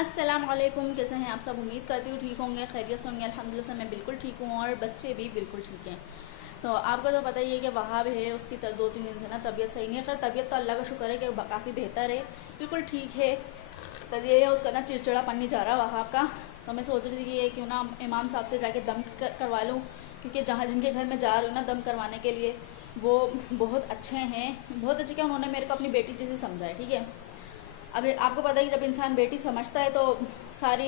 अस्सलाम वालेकुम। कैसे हैं आप सब? उम्मीद करती हूँ ठीक होंगे, खैरियत से होंगे। अल्हम्दुलिल्लाह से मैं बिल्कुल ठीक हूँ और बच्चे भी बिल्कुल ठीक हैं। तो आपको तो पता ही है कि वहाब है, उसकी 2-3 दिन से ना तबीयत सही नहीं है। खैर तबीयत तो अल्लाह का शुक्र है कि काफ़ी बेहतर है, बिल्कुल ठीक है। तो ये है उसका ना चिड़चिड़ापन नहीं जा रहा वहाब का। तो मैं सोच रही थी कि ये क्यों ना इमाम साहब से जाके दम करवा लूँ, क्योंकि जहाँ जिनके घर में जा रही हूँ ना दम करवाने के लिए, वो बहुत अच्छे हैं। बहुत अच्छे क्या, उन्होंने मेरे को अपनी बेटी जैसे समझा है, ठीक है। अब आपको पता है कि जब इंसान बेटी समझता है तो सारी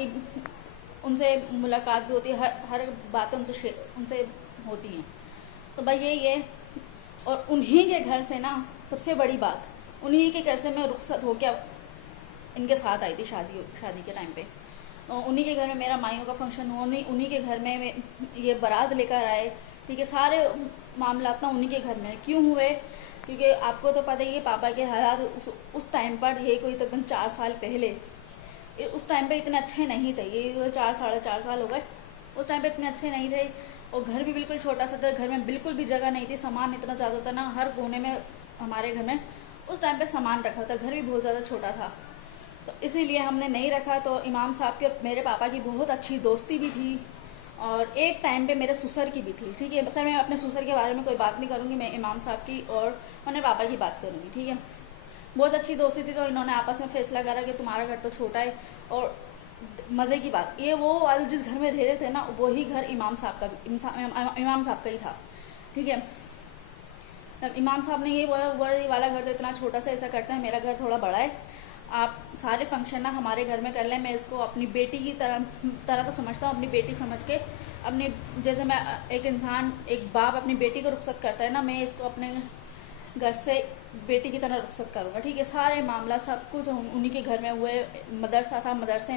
उनसे मुलाकात भी होती है, हर बातें उनसे होती हैं। तो भाई यही है। और उन्हीं के घर से ना, सबसे बड़ी बात, उन्हीं के घर से मैं रुखसत हो गया, इनके साथ आई थी शादी के टाइम पे। उन्हीं के घर में मेरा माइयों का फंक्शन हुआ, उन्हीं के घर में ये बारात लेकर आए, ठीक है। सारे मामलात ना उन्हीं के घर में क्यों हुए, क्योंकि आपको तो पता ही है पापा के हालात उस टाइम पर, ये कोई तकरीबन 4 साल पहले, उस टाइम पे इतने अच्छे नहीं थे। ये 4 साढ़े 4 साल हो गए। उस टाइम पे इतने अच्छे नहीं थे, और घर भी बिल्कुल छोटा सा था। घर में बिल्कुल भी जगह नहीं थी, सामान इतना ज़्यादा था ना, हर कोने में हमारे घर में उस टाइम पे सामान रखा था। घर भी बहुत ज़्यादा छोटा था, तो इसीलिए हमने नहीं रखा। तो इमाम साहब के और मेरे पापा की बहुत अच्छी दोस्ती भी थी, और एक टाइम पे मेरे ससुर की भी थी, ठीक है। खैर मैं अपने ससुर के बारे में कोई बात नहीं करूँगी, मैं इमाम साहब की और अपने पापा की बात करूँगी, ठीक है। बहुत अच्छी दोस्ती थी, तो इन्होंने आपस में फैसला करा कि तुम्हारा घर तो छोटा है, और मज़े की बात ये, वो वाले जिस घर में रह रहे थे ना, वही घर इमाम साहब का ही था, ठीक है। इमाम साहब ने ये बोला, ये वाला घर तो इतना छोटा सा, ऐसा करते हैं मेरा घर थोड़ा बड़ा है, आप सारे फंक्शन ना हमारे घर में कर लें। मैं इसको अपनी बेटी की तरह तो समझता हूँ, अपनी बेटी समझ के, अपनी जैसे मैं एक इंसान, एक बाप अपनी बेटी को रुखसत करता है ना, मैं इसको अपने घर से बेटी की तरह रुखसत करूँगा, ठीक है। सारे मामला सब कुछ उन्हीं के घर में हुए। मदरसा था, मदरसे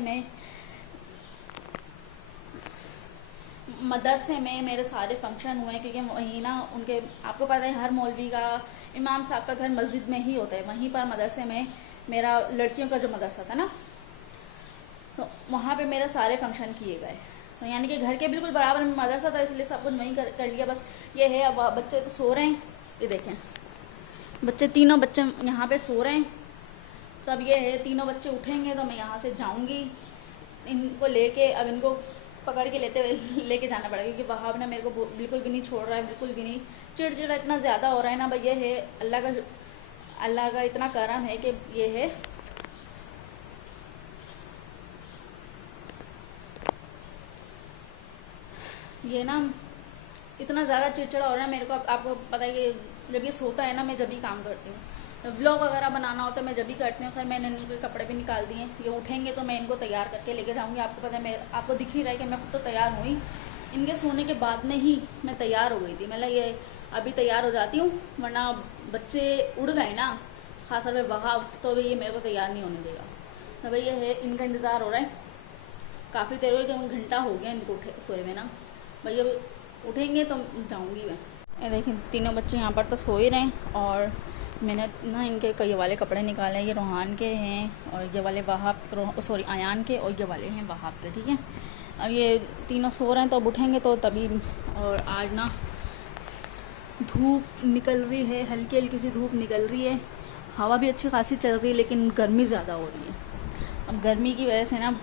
में मेरे सारे फंक्शन हुए, क्योंकि वहीं ना उनके, आपको पता है हर मौलवी का, इमाम साहब का घर मस्जिद में ही होता है। वहीं पर मदरसे में मेरा लड़कियों का जो मदरसा था ना, तो वहाँ पे मेरे सारे फंक्शन किए गए। तो यानी कि घर के बिल्कुल बराबर में मदरसा था, इसलिए सब कुछ वहीं कर लिया। बस ये है, अब बच्चे तो सो रहे हैं, ये देखें तीनों बच्चे यहाँ पे सो रहे हैं। तो अब ये है, तीनों बच्चे उठेंगे तो मैं यहाँ से जाऊँगी इनको लेके। अब इनको पकड़ के लेके जाना पड़ेगा, क्योंकि वहाब ने मेरे को बिल्कुल भी नहीं छोड़ रहा है, बिल्कुल भी नहीं। चिड़चिड़ा इतना ज़्यादा हो रहा है ना भाई। ये है अल्लाह का इतना करम है कि ये है, ये ना इतना ज़्यादा चिड़चिड़ा हो रहा है मेरे को। आपको पता है कि जब ये सोता है ना, मैं जब भी काम करती हूँ, व्लॉग वगैरह बनाना होता है मैं जब भी करती हूँ। फिर मैंने इनके कपड़े भी निकाल दिए, ये उठेंगे तो मैं इनको तैयार करके लेके जाऊँगी। आपको पता है, मैं आपको दिख ही रहा है कि मैं खुद तो तैयार हुई, इनके सोने के बाद में ही मैं तैयार हो गई थी। मतलब ये अभी तैयार हो जाती हूँ, वरना बच्चे उड़ गए ना, खासतौर पर वहाब, तो ये मेरे को तैयार नहीं होने देगा। तो भाई ये है, इनका इंतज़ार हो रहा है काफ़ी देर हो गई, घंटा हो गया इनको सोए हुए ना। भैया उठेंगे तो जाऊंगी मैं। ये देखिए तीनों बच्चे यहाँ पर तो सो ही रहे हैं, और मैंने ना इनके कई वाले कपड़े निकाले हैं। ये रोहान के हैं, और ये वाले वहाब, सॉरी आयान के, और ये वाले हैं वहाब के, ठीक है। अब ये तीनों सो रहे हैं, तो अब उठेंगे तो तभी। और आज ना धूप निकल रही है, हल्की हल्की सी धूप निकल रही है, हवा भी अच्छी खासी चल रही है, लेकिन गर्मी ज़्यादा हो रही है। अब गर्मी की वजह से ना,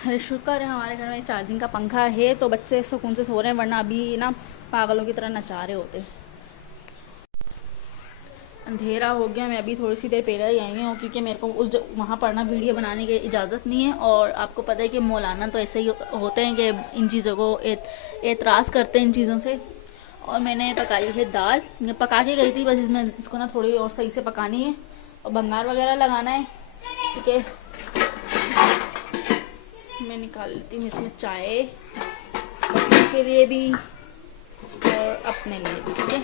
अरे शुक्र है हमारे घर में चार्जिंग का पंखा है, तो बच्चे सुकून से सो रहे हैं, वरना अभी ना पागलों की तरह नचा रहे होते। अंधेरा हो गया, मैं अभी थोड़ी सी देर पहले ही आई हूँ, क्योंकि मेरे को वहाँ पर ना वीडियो बनाने की इजाज़त नहीं है। और आपको पता है कि मौलाना तो ऐसे ही होते हैं कि इन चीज़ों को एतराज़ करते हैं इन चीज़ों से। और मैंने पकाई है दाल, पका के गई थी, बस इसको ना थोड़ी और सही से पकानी है, और भंगार वगैरह लगाना है, ठीक है। मैं निकाल लेती हूँ इसमें चाय, बच्चों के लिए भी और अपने लिए भी, ठीक है।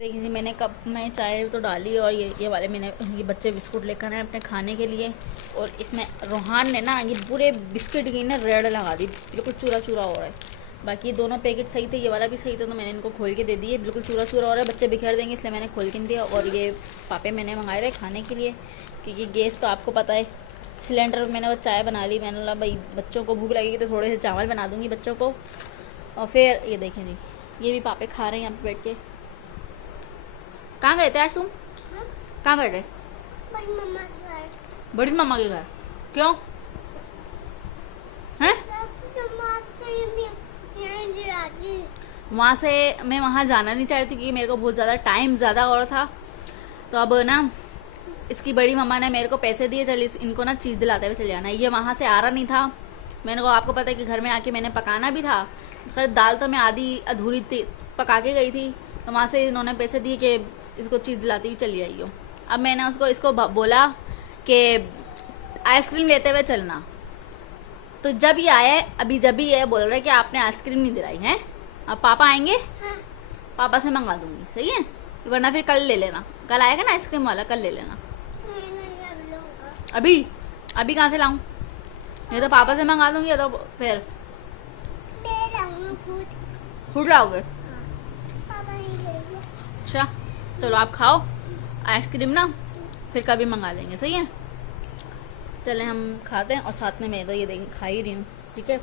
देखिए जी, मैंने कप में चाय तो डाली, और ये वाले मैंने, ये बच्चे बिस्कुट लेकर आए अपने खाने के लिए। और इसमें रोहान ने ना ये पूरे बिस्किट की ना रेड लगा दी, बिल्कुल चूरा चूरा हो रहा है। बाकी दोनों पैकेट सही थे, ये वाला भी सही था, तो मैंने इनको खोल के दे दिए। बिल्कुल चूरा चूरा हो रहा है, बच्चे बिखेर देंगे, इसलिए मैंने खोल के नहीं दिया। और ये पापे मैंने मंगाए रहे खाने के लिए, क्योंकि गैस तो आपको पता है, सिलेंडर मैंने वो चाय बना ली। मैंने बोला भाई बच्चों को भूख लगेगी तो थोड़े से चावल बना दूंगी बच्चों को। और फिर ये देखें जी, ये भी पापे खा रहे हैं यहाँ पे बैठ के। कहाँ गए थे आज तुम? कहाँ गए थे? बड़ी मामा के घर। क्यों हैं? वहाँ से मैं वहाँ जाना नहीं चाहती क्योंकि मेरे को बहुत ज़्यादा टाइम ज़्यादा और था। तो अब ना इसकी बड़ी मम्मा ने मेरे को पैसे दिए, चल इनको ना चीज़ दिलाते हुए चले जाना। ये वहाँ से आ रहा नहीं था। मैंने को आपको पता है कि घर में आके मैंने पकाना भी था, खैर दाल तो मैं आधी अधूरी पका के गई थी। तो वहाँ से इन्होंने पैसे दिए कि इसको चीज़ दिलाती हुई चली आइयो। अब मैंने इसको बोला कि आइसक्रीम लेते हुए चलना। तो जब ये आया अभी, जब भी ये बोल रहा है कि आपने आइसक्रीम नहीं दिलाई है, अब पापा आएंगे, हाँ। पापा से मंगा दूंगी, सही है, वरना फिर कल ले लेना। कल आएगा ना आइसक्रीम वाला, कल ले लेना। अभी अभी कहाँ से लाऊं? ये तो पापा से मंगा दूंगी, या तो फिर खुद लाओगे? अच्छा चलो आप खाओ आइसक्रीम ना, फिर कभी मंगा लेंगे, सही है। चले हम खाते हैं और साथ में मैं तो ये देखिए खा ही रही हूँ, ठीक है।